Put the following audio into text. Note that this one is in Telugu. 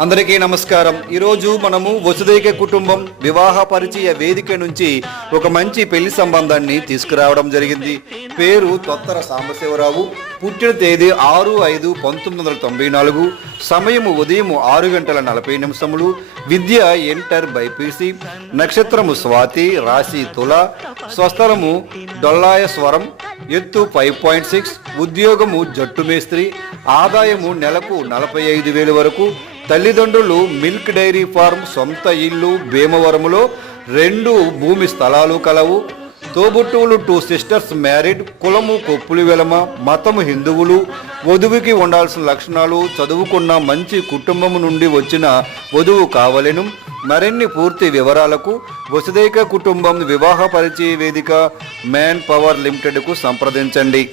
అందరికీ నమస్కారం. ఈరోజు మనము వసుదైక కుటుంబం వివాహ పరిచయ వేదిక నుంచి ఒక మంచి పెళ్ళి సంబంధాన్ని తీసుకురావడం జరిగింది. పేరు తొత్తర సాంబశివరావు. పుట్టిన తేదీ ఆరు ఐదు పంతొమ్మిది వందల తొంభై నాలుగు. సమయము ఉదయం ఆరు గంటల నలభై నిమిషములు. విద్య ఎంటర్ బైపీసీ. నక్షత్రము స్వాతి రాశి తుల. స్వస్థలము డొల్లాయ స్వరం ఎత్తు ఫైవ్ పాయింట్ సిక్స్ ఉద్యోగము జట్టు మేస్త్రి ఆదాయము నెలకు నలభై ఐదు వేలు వరకు తల్లిదండ్రులు మిల్క్ డైరీ ఫార్మ్ సొంత ఇల్లు భీమవరములో రెండు భూమి స్థలాలు కలవు. తోబుట్టువులు టూ సిస్టర్స్ మ్యారీడ్ కులము కొప్పులు వెలమ మతము హిందువులు. వధువుకి ఉండాల్సిన లక్షణాలు చదువుకున్న మంచి కుటుంబం నుండి వచ్చిన వధువు కావలెను. మరిన్ని పూర్తి వివరాలకు వసుదైక కుటుంబం వివాహ పరిచయ వేదిక మ్యాన్ పవర్ లిమిటెడ్కు సంప్రదించండి.